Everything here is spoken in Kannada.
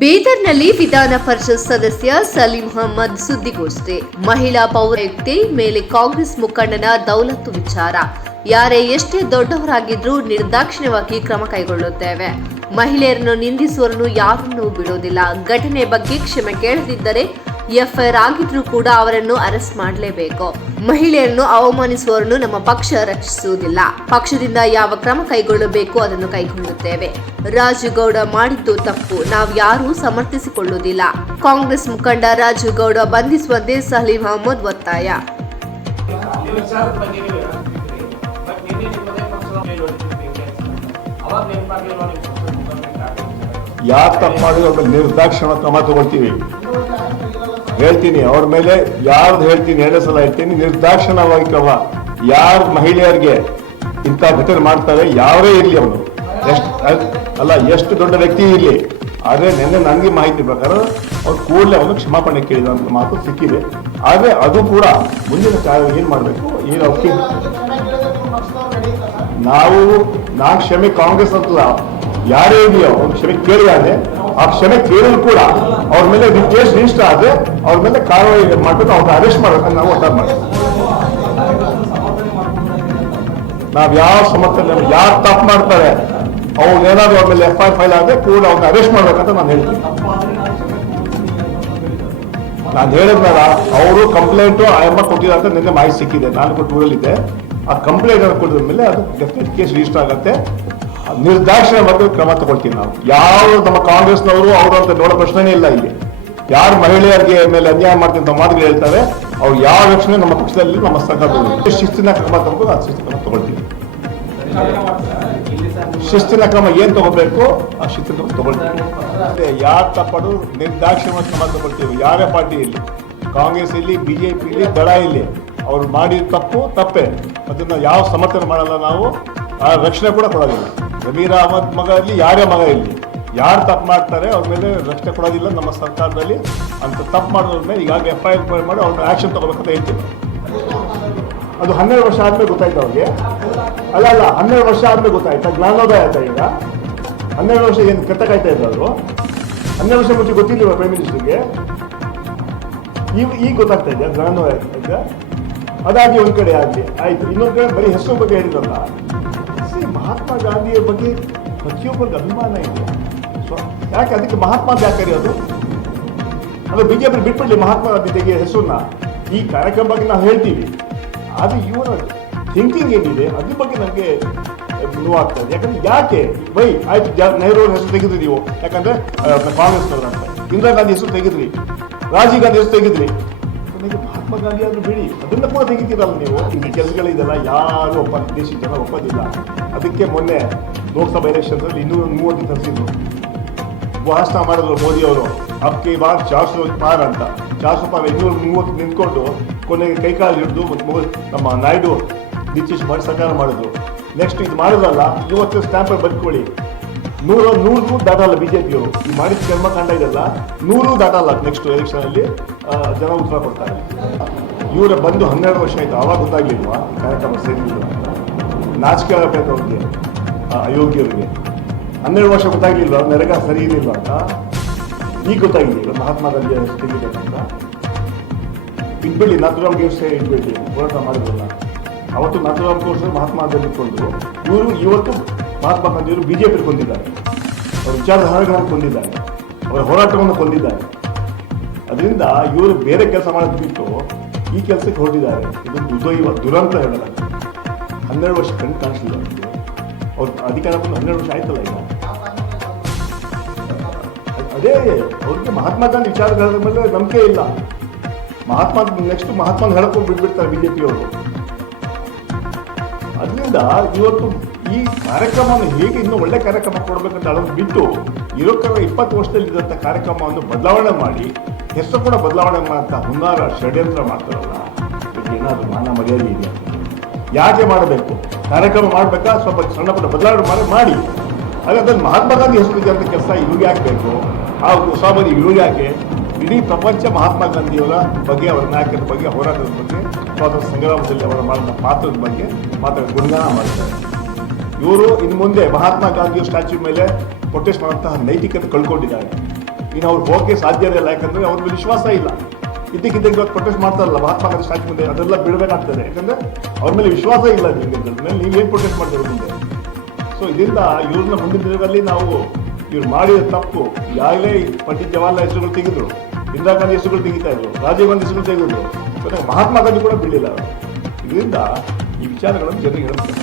ಬೀದರ್ನಲ್ಲಿ ವಿಧಾನ ಪರಿಷತ್ ಸದಸ್ಯ ಸಲೀಂ ಅಹಮದ್ ಸುದ್ದಿಗೋಷ್ಠಿ. ಮಹಿಳಾ ಪೌರಾಯುಕ್ತೆ ಮೇಲೆ ಕಾಂಗ್ರೆಸ್ ಮುಖಂಡನ ದೌಲತ್ತು ವಿಚಾರ. ಯಾರೇ ಎಷ್ಟೇ ದೊಡ್ಡವರಾಗಿದ್ರೂ ನಿರ್ದಾಕ್ಷಿಣ್ಯವಾಗಿ ಕ್ರಮ ಕೈಗೊಳ್ಳುತ್ತೇವೆ. ಮಹಿಳೆಯರನ್ನು ನಿಂದಿಸುವರನ್ನು ಯಾರನ್ನೂ ಬಿಡೋದಿಲ್ಲ. ಘಟನೆ ಬಗ್ಗೆ ಕ್ಷಮೆ ಕೇಳದಿದ್ದರೆ ಎಫ್ಐಆರ್ ಆಗಿದ್ರೂ ಕೂಡ ಅವರನ್ನು ಅರೆಸ್ಟ್ ಮಾಡಲೇಬೇಕು. ಮಹಿಳೆಯರನ್ನು ಅವಮಾನಿಸುವವರನ್ನು ನಮ್ಮ ಪಕ್ಷ ರಕ್ಷಿಸುವುದಿಲ್ಲ. ಪಕ್ಷದಿಂದ ಯಾವ ಕ್ರಮ ಕೈಗೊಳ್ಳಬೇಕು ಅದನ್ನು ಕೈಗೊಳ್ಳುತ್ತೇವೆ. ರಾಜುಗೌಡ ಮಾಡಿದ್ದು ತಪ್ಪು, ನಾವು ಯಾರೂ ಸಮರ್ಥಿಸಿಕೊಳ್ಳುವುದಿಲ್ಲ. ಕಾಂಗ್ರೆಸ್ ಮುಖಂಡ ರಾಜುಗೌಡ ಬಂಧಿಸುವಂತೆ ಸಲೀಂ ಅಹಮದ್ ಒತ್ತಾಯ. ಯಾರು ತಪ್ಪು ಮಾಡಿದ್ರು ಅವ್ರ ಮೇಲೆ ನಿರ್ದಾಕ್ಷಿಣ್ಯ ಕ್ರಮ ತಗೊಳ್ತೀವಿ. ಹೇಳ್ತೀನಿ, ಅವ್ರ ಮೇಲೆ ಯಾರ್ದು ಹೇಳ್ತೀನಿ, 2 ಸಲ ಹೇಳ್ತೀನಿ, ನಿರ್ದಾಕ್ಷಿಣ್ಯವಾಗಿ ಕ್ರಮ. ಯಾರು ಮಹಿಳೆಯರಿಗೆ ಇಂಥ ಘಟನೆ ಮಾಡ್ತಾರೆ, ಯಾರೇ ಇರಲಿ, ಅವನು ಎಷ್ಟು ದೊಡ್ಡ ವ್ಯಕ್ತಿ ಇರಲಿ, ಆದರೆ ನಿನ್ನೆ ನನಗೆ ಮಾಹಿತಿ ಪ್ರಕಾರ ಅವ್ರು ಕೂಡಲೇ ಅವನು ಕ್ಷಮಾಪಣೆ ಕೇಳಿದಂತ ಮಾತು ಸಿಕ್ಕಿದೆ. ಆದರೆ ಅದು ಕೂಡ ಮುಂದಿನ ಕಾರ್ಯ ಏನು ಮಾಡಬೇಕು, ಏನು ನಾನು ಕ್ಷಮೆ ಕಾಂಗ್ರೆಸ್ ಅಂತಲ್ಲ, ಯಾರೇ ಇದೆಯೋ ಅವ್ನು ಕ್ಷಮೆ ಕೇಳಿದಾರೆ. ಆ ಕ್ಷಮೆ ಕೇಳಲು ಕೂಡ ಅವ್ರ ಮೇಲೆ ಕೇಸ್ ರಿಜಿಸ್ಟರ್ ಆದ್ರೆ ಅವ್ರ ಮೇಲೆ ಕಾರ್ಯವಾಹಿ ಮಾಡ್ಬೇಕು, ಅವ್ರನ್ನ ಅರೆಸ್ಟ್ ಮಾಡ್ಬೇಕಂತ ನಾವು ಒತ್ತಾಯ ಮಾಡ್ತೀವಿ. ನಾವ್ ಯಾವ ಸಮರ್ಥನೆ, ಯಾರು ತಪ್ಪು ಮಾಡ್ತಾರೆ ಅವ್ರನ್ನೇನಾದ್ರು ಅವ್ರ ಮೇಲೆ ಎಫ್ಐಆರ್ ಫೈಲ್ ಆದ್ರೆ ಕೂಡ ಅವ್ರನ್ನ ಅರೆಸ್ಟ್ ಮಾಡ್ಬೇಕಂತ ನಾನು ಹೇಳ್ತೀನಿ. ನಾನು ಹೇಳಿದ್ಮೇಲೆ ಅವರು ಕಂಪ್ಲೇಂಟ್ ಎಂಬ ಕೊಟ್ಟಿದ್ದಾರೆ ಅಂತ ನಿನ್ನೆ ಮಾಹಿತಿ ಸಿಕ್ಕಿದೆ. ನಾನು ಕೂಡ ಟೂರಲ್ಲಿದ್ದೆ. ಆ ಕಂಪ್ಲೇಂಟ್ ಕೊಟ್ಟಿದ ಮೇಲೆ ಅದು ಡೆಫಿನೆಟ್ ಕೇಸ್ ರಿಜಿಸ್ಟರ್ ಆಗುತ್ತೆ. ನಿರ್ದಾಕ್ಷಿಣ್ಯ ಬಗ್ಗೆ ಕ್ರಮ ತಗೊಳ್ತೀವಿ ನಾವು. ಯಾವ ನಮ್ಮ ಕಾಂಗ್ರೆಸ್ನವರು ಅವರು ಅಂತ ನೋಡೋ ಪ್ರಶ್ನೆನೇ ಇಲ್ಲ. ಇಲ್ಲಿ ಯಾರು ಮಹಿಳೆಯರಿಗೆ ಮೇಲೆ ಅನ್ಯಾಯ ಮಾಡ್ತಿದ್ದ ಮಾತುಗಳು ಹೇಳ್ತಾರೆ, ಅವ್ರು ಯಾವ ರಕ್ಷಣೆ ನಮ್ಮ ಪಕ್ಷದಲ್ಲಿ, ನಮ್ಮ ಸರ್ಕಾರದಲ್ಲಿ ಶಿಸ್ತಿನ ಕ್ರಮ ತಗೋಬೇಕು, ಆ ಶಿಸ್ತಿನ ಕ್ರಮ ತಗೊಳ್ತೀವಿ. ಶಿಸ್ತಿನ ಕ್ರಮ ಏನ್ ತಗೋಬೇಕು ಆ ಶಿಸ್ತಿನ ಕ್ರಮ ತಗೊಳ್ತೀವಿ. ಯಾರು ತಪ್ಪಡು ನಿರ್ದಾಕ್ಷಿಣ್ಯ ಕ್ರಮ ತಗೊಳ್ತೀವಿ. ಯಾರೇ ಪಾರ್ಟಿ ಇಲ್ಲಿ, ಕಾಂಗ್ರೆಸ್ ಇಲ್ಲಿ, ಬಿಜೆಪಿ ಇಲ್ಲಿ, ದಳ ಇಲ್ಲಿ, ಅವ್ರು ಮಾಡಿದ ತಪ್ಪೇ. ಅದನ್ನ ಯಾವ ಸಮರ್ಥನೆ ಮಾಡಲ್ಲ ನಾವು. ಆ ರಕ್ಷಣೆ ಕೂಡ ಕೊಡೋದಿಲ್ಲ. ಜಮೀರ್ ಅಹಮದ್ ಮಗ ಇರಲಿ, ಯಾರೇ ಮಗ ಇರಲಿ, ಯಾರು ತಪ್ಪು ಮಾಡ್ತಾರೆ ಅವ್ರ ಮೇಲೆ ರಕ್ಷಣೆ ಕೊಡೋದಿಲ್ಲ ನಮ್ಮ ಸರ್ಕಾರದಲ್ಲಿ. ಅಂತ ತಪ್ಪು ಮಾಡೋದ್ರ ಮೇಲೆ ಈಗಾಗಲೇ ಎಫ್ಐಆರ್ ಮಾಡಿ ಅವ್ರನ್ನ ಆಕ್ಷನ್ ತಗೋಬೇಕಂತ ಹೇಳ್ತೀವಿ. ಅದು 12 ವರ್ಷ ಆದ್ಮೇಲೆ ಗೊತ್ತಾಯ್ತು ಅವ್ರಿಗೆ. ಅಲ್ಲ 12 ವರ್ಷ ಆದ್ಮೇಲೆ ಗೊತ್ತಾಯ್ತಾ? ಜ್ಞಾನೋದಯ ಆಯ್ತಾ? ಈಗ 12 ವರ್ಷ ಏನು ಕತ್ತಕಾಯ್ತಾ ಇದ್ರು? 12 ವರ್ಷ ಮುಂಚೆ ಗೊತ್ತಿಲ್ಲ ಪ್ರೈಮ್ ಮಿನಿಸ್ಟರ್ಗೆ. ಈಗ ಗೊತ್ತಾಗ್ತಾ ಇದೆಯಾ ಜ್ಞಾನೋದಯ ಆಯ್ತಾ? ಅದಾಗಿ ಒಂದ್ ಕಡೆ ಆಗಲಿ ಆಯ್ತು. ಇನ್ನೊಂದ್ ಕಡೆ ಬರೀ ಹೆಸರು ಬಗ್ಗೆ ಹೇಳಿದ್ರಲ್ಲ. ಮಹಾತ್ಮ ಗಾಂಧಿಯ ಬಗ್ಗೆ ಪ್ರತಿಯೊಬ್ಬರಿಗೆ ಅಭಿಮಾನ ಇದೆ. ಯಾಕೆ ಅದಕ್ಕೆ ಮಹಾತ್ಮ ಯಾಕೆ ಕರೆಯೋದು? ಅದು ಬಿಜೆಪಿ ಬಿಟ್ಬಿಡ್ಲಿ ಮಹಾತ್ಮ ಗಾಂಧಿ ತೆಗೆಯ ಹೆಸರನ್ನ. ಈ ಕಾರ್ಯಕ್ರಮ ಬಗ್ಗೆ ನಾವು ಹೇಳ್ತೀವಿ, ಅದು ಇವರ ಥಿಂಕಿಂಗ್ ಏನಿದೆ ಅದ್ರ ಬಗ್ಗೆ ನನಗೆ ನೋವಾಗ್ತದೆ. ಯಾಕಂದ್ರೆ ಯಾಕೆ ಆಯ್ತು ನೆಹರು ಹೆಸರು ತೆಗೆದ್ರಿ ನೀವು, ಯಾಕಂದ್ರೆ ಕಾಂಗ್ರೆಸ್ನವ್ರು ಅಂತ. ಇಂದಿರಾ ಗಾಂಧಿ ಹೆಸರು ತೆಗೆದ್ರಿ, ರಾಜೀವ್ ಗಾಂಧಿ ಹೆಸರು ತೆಗೆದ್ರಿ, ಮಹಾತ್ಮ ಗಾಂಧಿ ಆದ್ರೂ ಬಿಡಿ, ಅದನ್ನ ಕೂಡ ತೆಗಿತೀರಲ್ಲ ನೀವು. ಈ ಕೆಲಸಗಳಿದೆಲ್ಲ ಯಾರು ದೇಶದ ಜನ ಒಪ್ಪೋದಿಲ್ಲ. ಅದಕ್ಕೆ ಮೊನ್ನೆ ಲೋಕಸಭಾ ಎಲೆಕ್ಷನ್ಸ್ ಅಲ್ಲಿ 230 ತರಿಸಿದ್ರು. ಭಾಷಣ ಮಾಡಿದ್ರು ಮೋದಿ ಅವರು, ಅಬ್ಕಿ ಬಾರ್ 400 ಪಾರ್ ಅಂತ. 400 ಪಾರ್ 230 ನಿಂತ್ಕೊಂಡು ಕೊನೆಗೆ ಕೈಕಾಲು ಹಿಡಿದು ನಮ್ಮ ನಾಯ್ಡು ನಿತೀಶ್ ಮಾಡಿ ಸರ್ಕಾರ ಮಾಡಿದ್ರು. ನೆಕ್ಸ್ಟ್ ಇದು ಮಾಡಿದ್ರಲ್ಲ, ಇವತ್ತು ಸ್ಟ್ಯಾಂಪಲ್ಲಿ ಬರ್ಕೊಳ್ಳಿ, 100 ದಾಟಲ್ಲ ಬಿಜೆಪಿಯವರು. ಈ ಮಾಡಿದ ಕರ್ಮಕಾಂಡ ಇದೆಲ್ಲ 100 ದಾಟಲ್ಲ. ನೆಕ್ಸ್ಟ್ ಎಲೆಕ್ಷನ್ ಅಲ್ಲಿ ಜನ ಉತ್ತರ ಕೊಡ್ತಾರೆ. ಇವರ ಬಂದು 12 ವರ್ಷ ಆಯ್ತು, ಆವಾಗ ಗೊತ್ತಾಗ್ಲಿಲ್ವಾ ಕಾರ್ಯಕ್ರಮ ಸೇರಿಲ್ಲ? ನಾಚಿಕೆ ಆಗಬೇಕು ಅವ್ರಿಗೆ, ಅಯೋಗ್ಯರಿಗೆ. 12 ವರ್ಷ ಗೊತ್ತಾಗ್ಲಿಲ್ವಾ ನೆರೆಗ ಸರಿ ಇರಲಿಲ್ಲ ಅಂತ? ಈಗ ಗೊತ್ತಾಗಿಲ್ಲ ಮಹಾತ್ಮ ಗಾಂಧಿ ತೆಗಿಬೇಕಂತ. ಇಟ್ಬಿಡಿ, ನಾಥುರಾಮ್ ಗೋಡ್ಸೆ ಇಟ್ಬಿಡಿ, ಹೋರಾಟ ಮಾಡಿದ್ರಲ್ಲ ಅವತ್ತು. ನಾಥುರಾಮ್ ಗೋಡ್ಸೆ ಮಹಾತ್ಮ ಗಾಂಧಿ ಇಟ್ಕೊಂಡು ಇವರು ಇವತ್ತು ಮಹಾತ್ಮ ಗಾಂಧಿಯವರು ಬಿಜೆಪಿ ಕೊಂದಿದ್ದಾರೆ, ಅವರ ವಿಚಾರಧಾರೆಗಳನ್ನು ಕೊಂದಿದ್ದಾರೆ, ಅವರ ಹೋರಾಟವನ್ನು ಕೊಂದಿದ್ದಾರೆ. ಅದರಿಂದ ಇವರು ಬೇರೆ ಕೆಲಸ ಮಾಡೋದು ಬಿಟ್ಟು ಈ ಕೆಲಸಕ್ಕೆ ಹೊರಟಿದ್ದಾರೆ. ಇದು ದುರಂತ ಹೇಳಲ್ಲ. 12 ವರ್ಷ ಕಣ್ಣು ಕಾಣಿಸಲಿಲ್ಲ ಅವರಿಗೆ. ಅವ್ರ ಅಧಿಕಾರ ಬಂದು 12 ವರ್ಷ ಆಯ್ತಲ್ಲ ಈಗ. ಅದೇ ಅವ್ರಿಗೆ ಮಹಾತ್ಮ ಗಾಂಧಿ ವಿಚಾರಧಾರೆ ಮೇಲೆ ನಂಬಿಕೆ ಇಲ್ಲ. ನೆಕ್ಸ್ಟ್ ಮಹಾತ್ಮ ಹೇಳ್ಕೊಂಡು ಬಿಟ್ಬಿಡ್ತಾರೆ ಬಿಜೆಪಿಯವರು. ಅದರಿಂದ ಇವತ್ತು ಈ ಕಾರ್ಯಕ್ರಮವನ್ನು ಹೇಗೆ ಇನ್ನೂ ಒಳ್ಳೆ ಕಾರ್ಯಕ್ರಮ ಕೊಡಬೇಕಂತ ಅದನ್ನು ಬಿಟ್ಟು 20 ವರ್ಷದಲ್ಲಿ ಇದ್ದಂಥ ಕಾರ್ಯಕ್ರಮವನ್ನು ಬದಲಾವಣೆ ಮಾಡಿ, ಹೆಸರು ಕೂಡ ಬದಲಾವಣೆ ಮಾಡ್ತಾ ಹುನ್ನಾರ ಷಡ್ಯಂತ್ರ ಮಾಡ್ತಾರಲ್ಲ, ಏನಾದರೂ ಮಾನ ಮರ್ಯಾದೆ ಇದೆಯಾ? ಯಾಕೆ ಮಾಡಬೇಕು? ಕಾರ್ಯಕ್ರಮ ಮಾಡಬೇಕಾ? ಸ್ವಲ್ಪ ಸಣ್ಣ ಪುಟ್ಟ ಬದಲಾವಣೆ ಮಾಡಿ. ಹಾಗೆ ಅದನ್ನು ಮಹಾತ್ಮ ಗಾಂಧಿ ಹೆಸರು ಇದ್ದಂಥ ಕೆಲಸ ಇವ್ರಿಗೆ ಹಾಕಬೇಕು. ಆ ಉಸಾಬರಿ ಇವ್ರಿಗೆ ಯಾಕೆ? ಇಡೀ ಪ್ರಪಂಚ ಮಹಾತ್ಮ ಗಾಂಧಿಯವರ ಬಗ್ಗೆ, ಅವರ ನಾಯಕರ ಬಗ್ಗೆ, ಹೋರಾಟದ ಬಗ್ಗೆ, ಸ್ವಾತಂತ್ರ್ಯ ಸಂಗ್ರಾಮದಲ್ಲಿ ಅವರ ಮಾಡಿದ ಪಾತ್ರದ ಬಗ್ಗೆ ಗುಣಗಾನ ಮಾಡ್ತಾರೆ. ಇವರು ಇನ್ನು ಮುಂದೆ ಮಹಾತ್ಮ ಗಾಂಧಿಯ ಸ್ಟ್ಯಾಚ್ಯೂ ಮೇಲೆ ಪ್ರೊಟೆಸ್ಟ್ ಮಾಡುವಂತಹ ನೈತಿಕತೆ ಕಳ್ಕೊಂಡಿದ್ದಾರೆ. ಇನ್ನು ಅವ್ರು ಹೋಗಕ್ಕೆ ಸಾಧ್ಯನೇ ಇಲ್ಲ, ಯಾಕಂದ್ರೆ ಅವ್ರ ಮೇಲೆ ವಿಶ್ವಾಸ ಇಲ್ಲ. ಇದ್ದಕ್ಕಿದ್ದಂಗೆ ಇವತ್ತು ಪ್ರೊಟೆಸ್ಟ್ ಮಾಡ್ತಾರಲ್ಲ ಮಹಾತ್ಮ ಗಾಂಧಿ ಸ್ಟ್ಯಾಚ್ಯೂ ಮುಂದೆ, ಅದೆಲ್ಲ ಬಿಡಬೇಕಾಗ್ತದೆ. ಯಾಕಂದ್ರೆ ಅವ್ರ ಮೇಲೆ ವಿಶ್ವಾಸ ಇಲ್ಲ ನಿಮಗೆ, ಮೇಲೆ ನೀವೇನು ಪ್ರೊಟೆಸ್ಟ್ ಮಾಡ್ತೀರಿ ಮುಂದೆ. ಸೊ ಇದರಿಂದ ಇವ್ರನ್ನ ಮುಂದಿನ ದಿನಗಳಲ್ಲಿ ನಾವು ಇವ್ರು ಮಾಡಿದ ತಪ್ಪು, ಈಗಾಗಲೇ ಪಂಡಿತ್ ಜವಾಹರ್ಲಾಲ್ ಹೆಸರುಗಳು ತೆಗೆದ್ರು, ಇಂದಿರಾ ಗಾಂಧಿ ಹೆಸರುಗಳು ತೆಗಿತಾ ಇದ್ರು, ರಾಜೀವ್ ಗಾಂಧಿ ಹೆಸರುಗಳು ತೆಗೆದ್ರು, ಜೊತೆಗೆ ಮಹಾತ್ಮ ಗಾಂಧಿ ಕೂಡ ಬಿಡಲಿಲ್ಲ. ಇದರಿಂದ ಈ ವಿಚಾರಗಳನ್ನು ಜನರಿಗೆ ಹೇಳ್ತಾರೆ.